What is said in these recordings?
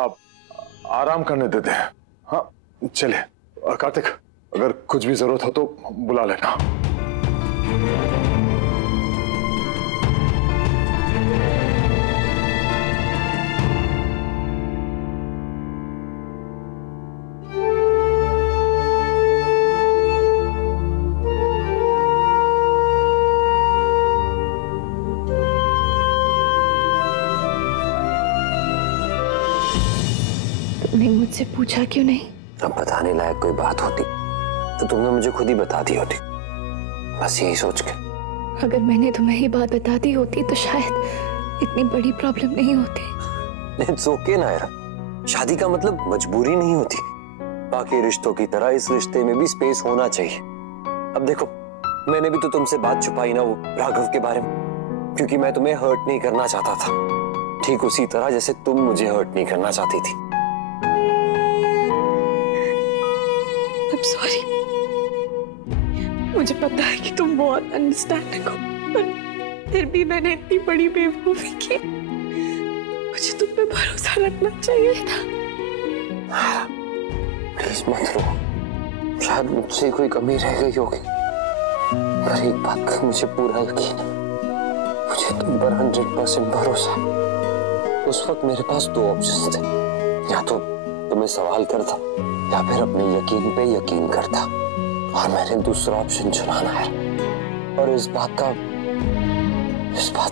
आप आराम करने देते हैं। हाँ चलिए कार्तिक, अगर कुछ भी जरूरत हो तो बुला लेना। तुमने मुझसे पूछा क्यों नहीं? अब बताने लायक कोई बात होती तो तुमने मुझे खुद ही बता दी होती, बस यही सोच के। अगर मैंने तुम्हें ये बात बता दी होती तो शायद इतनी बड़ी प्रॉब्लम नहीं होती। इट्स ओके नायरा, शादी का मतलब मजबूरी नहीं होती। बाकी रिश्तों की तरह इस रिश्ते में भी स्पेस होना चाहिए। अब देखो, मैंने भी तो तुमसे बात छुपाई ना वो राघव के बारे में, क्योंकि मैं तुम्हें हर्ट नहीं करना चाहता था, ठीक उसी तरह जैसे तुम मुझे हर्ट नहीं करना चाहती थी। I'm sorry। मुझे पता है कि तुम बहुत अंडरस्टैंडिंग हो, पर फिर भी मैंने इतनी बड़ी बेवकूफी की। मुझे तुम पे भरोसा रखना चाहिए था। प्लीज मत रो, शायद मुझसे कोई कमी रह गई होगी, पर एक बात का मुझे पूरा यकीन है, मुझे तुम पर 100% भरोसा है। उस वक्त मेरे पास 2 ऑप्शन थे, या तो तुम्हें सवाल करता या फिर अपने यकीन पे यकीन करता, और मैंने दूसरा ऑप्शन चुना है। और इस बात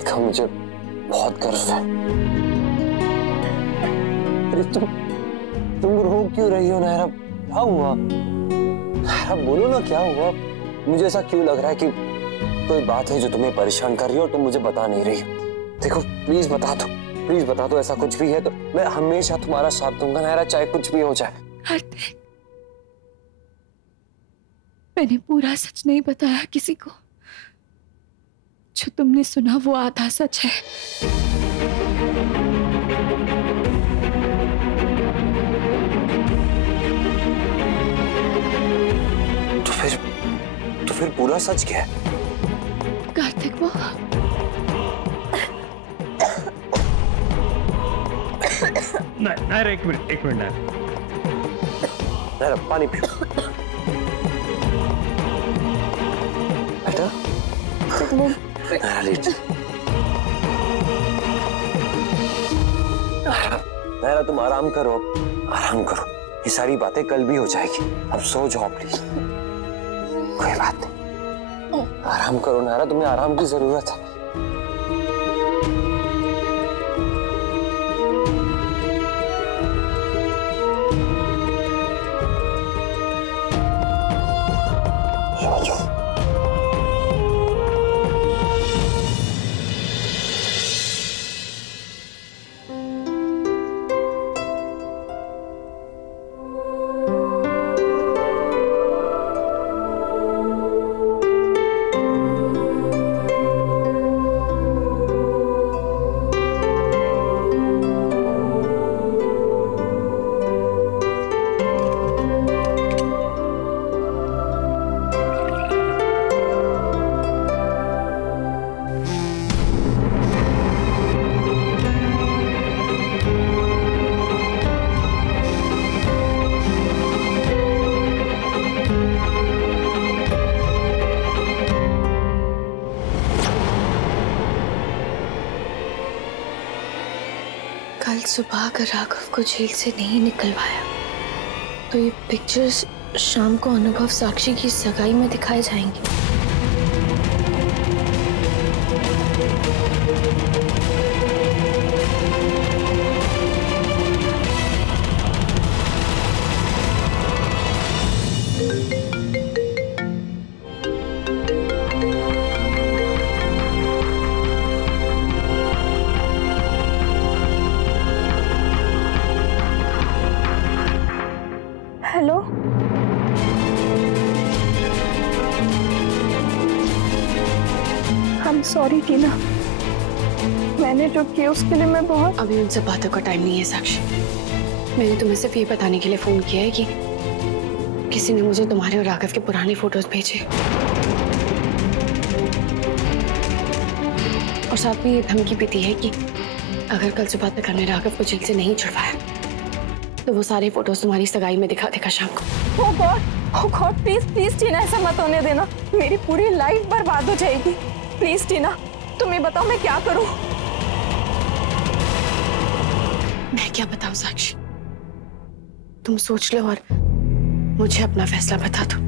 का मुझे बहुत गर्व है। अरे तुम रो क्यों रही हो नायरा? क्या हुआ नायरा, बोलो ना क्या हुआ? मुझे ऐसा क्यों लग रहा है कि कोई बात है जो तुम्हें परेशान कर रही हो और तुम मुझे बता नहीं रही हो? देखो प्लीज बता दो, प्लीज बता दो। ऐसा कुछ भी है तो मैं हमेशा तुम्हारा साथ दूंगा नायरा, चाहे कुछ भी हो जाए। कार्तिक, मैंने पूरा सच नहीं बताया किसी को। जो तुमने सुना वो आधा सच है। तो फिर पूरा सच क्या है? कार्तिक, वो नायरा एक मिनट नायरा, पानी पियो बेटा। नायरा लेट। नायरा तुम आराम करो, आराम करो, ये सारी बातें कल भी हो जाएगी। अब सो जाओ प्लीज, कोई बात नहीं, आराम करो नायरा, तुम्हें आराम की जरूरत है। कल सुबह अगर राघव को जेल से नहीं निकलवाया तो ये पिक्चर्स शाम को अनुभव साक्षी की सगाई में दिखाए जाएंगे। हेलो, I'm sorry टीना, मैंने जो किया उसके लिए मैं बहुत। अभी उन सब बातों का टाइम नहीं है साक्षी। मैंने तुम्हें सिर्फ ये बताने के लिए फोन किया है कि किसी ने मुझे तुम्हारे और राघव के पुराने फोटोज भेजे और साथ में ये धमकी भी दी है कि अगर कल सुबह तक हमने राघव को जेल से नहीं छुड़वाया तो वो सारे फोटोज तुम्हारी सगाई में दिखा देगा शाम को। ओह गॉड प्लीज प्लीज टीना, ऐसा मत होने देना, मेरी पूरी लाइफ बर्बाद हो जाएगी। प्लीज टीना, तुम ही बताओ मैं क्या करूं। मैं क्या बताऊं साक्षी, तुम सोच लो और मुझे अपना फैसला बता दो।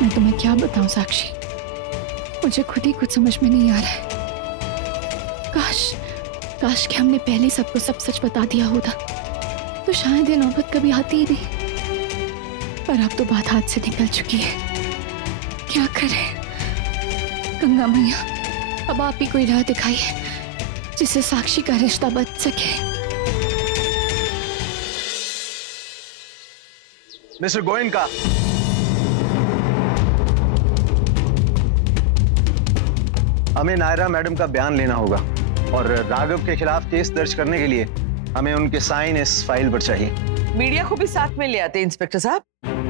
मैं तुम्हें क्या बताऊं साक्षी, मुझे खुद ही कुछ समझ में नहीं आ रहा है। काश कि हमने पहले ही सबको सब सच बता दिया होता तो शायद ये नौबत कभी आती ही नहीं। पर अब तो बात हाथ से निकल चुकी है, क्या करें। गंगा मैया, अब आप ही कोई राह दिखाइए जिससे साक्षी का रिश्ता बच सके। मिस्टर गोयनका, हमें नायरा मैडम का बयान लेना होगा और राघव के खिलाफ केस दर्ज करने के लिए हमें उनके साइन इस फाइल पर चाहिए। मीडिया को भी साथ में ले आते इंस्पेक्टर साहब,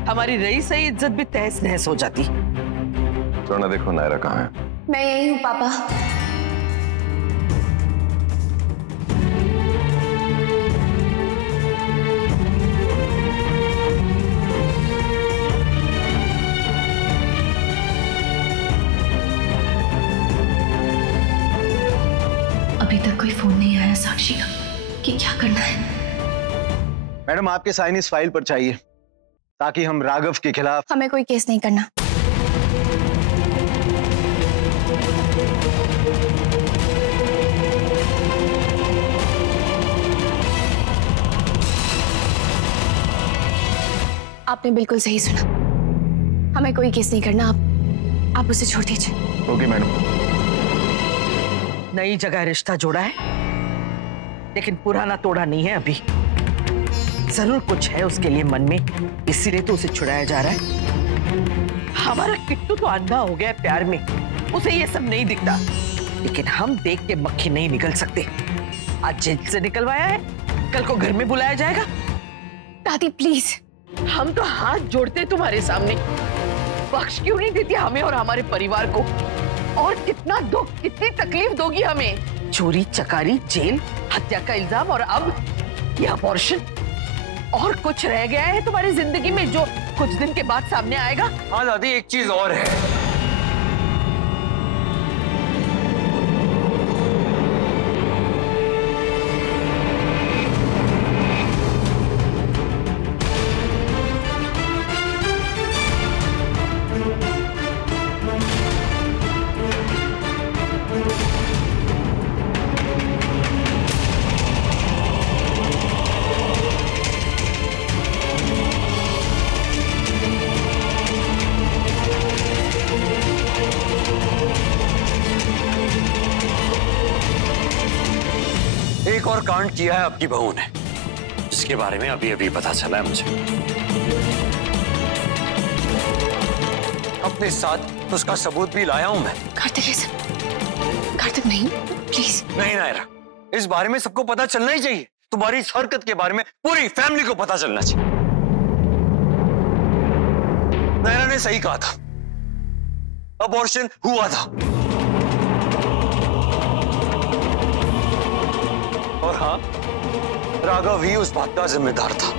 हमारी रही सही इज्जत भी तहस नहस हो जाती। सोना देखो नायरा कहाँ है। मैं यही हूँ पापा। अभी तक कोई फोन नहीं आया साक्षी का कि क्या करना है। मैडम आपके साइन इस फाइल पर चाहिए ताकि हम राघव के खिलाफ। हमें कोई केस नहीं करना। आपने बिल्कुल सही सुना, हमें कोई केस नहीं करना। आप उसे छोड़ दीजिए। Okay madam. नई जगह रिश्ता जोड़ा है लेकिन पुराना तोड़ा नहीं है अभी। जरूर कुछ है उसके लिए मन में, इसीलिए तो उसे छुड़ाया जा रहा है। हमारा किट्टू तो अंधा हो गया है प्यार में, उसे ये सब नहीं दिखता, लेकिन हम देख के मक्खी नहीं निकल सकते। आज जेल से निकलवाया है, कल को घर में बुलाया जाएगा। दादी प्लीज, हम तो हाथ जोड़ते तुम्हारे सामने, बख्श क्यों नहीं देती हमें और हमारे परिवार को। और कितना दुख, कितनी तकलीफ दोगी हमें। चोरी चकारी, जेल, हत्या का इल्जाम और अब ये अबॉर्शन। और कुछ रह गया है तुम्हारी जिंदगी में जो कुछ दिन के बाद सामने आएगा? हाँ दादी, एक चीज और है। एक और कांड किया है आपकी बहू ने, जिसके बारे में अभी अभी पता चला है मुझे। अपने साथ उसका सबूत भी लाया हूं मैं। कार्तिक, ये सब कार्तिक नहीं, प्लीज। नहीं नायरा, इस बारे में सबको पता चलना ही चाहिए। तुम्हारी इस हरकत के बारे में पूरी फैमिली को पता चलना चाहिए। नायरा ने सही कहा था, अबॉर्शन हुआ था। और हाँ, राघव ही उस बात का जिम्मेदार था,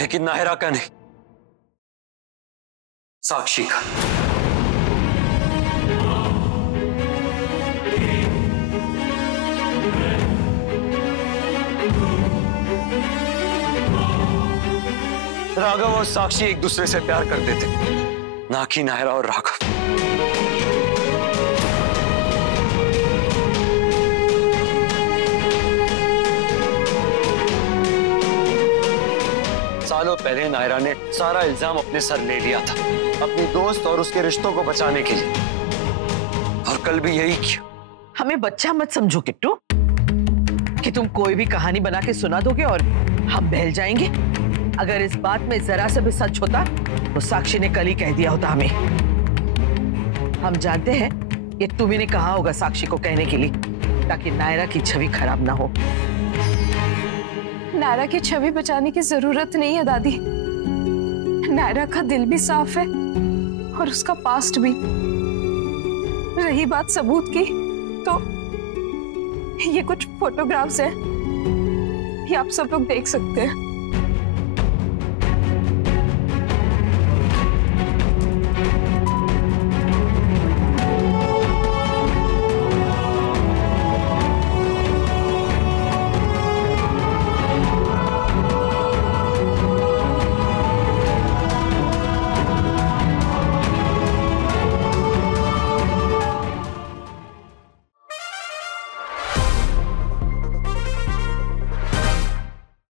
लेकिन नायरा का नहीं, साक्षी का। राघव और साक्षी एक दूसरे से प्यार करते थे, ना कि नायरा और राघव। सालों पहले नायरा ने सारा इल्जाम अपने सर ले लिया था, अपनी दोस्त और उसके रिश्तों को बचाने के लिए, और कल भी यही किया। हमें बच्चा मत समझो किट्टू, कि तुम कोई भी कहानी बना के सुना दोगे और हम बहल जाएंगे। अगर इस बात में जरा सा भी सच होता तो साक्षी ने कल ही कह दिया होता हमें। हम जानते हैं ये तुम्ही ने कहा होगा साक्षी को कहने के लिए, ताकि नायरा की छवि खराब ना हो। नायरा की छवि बचाने की जरूरत नहीं है दादी। नायरा का दिल भी साफ है और उसका पास्ट भी। रही बात सबूत की, तो ये कुछ फोटोग्राफ्स हैं, ये आप सब लोग देख सकते हैं।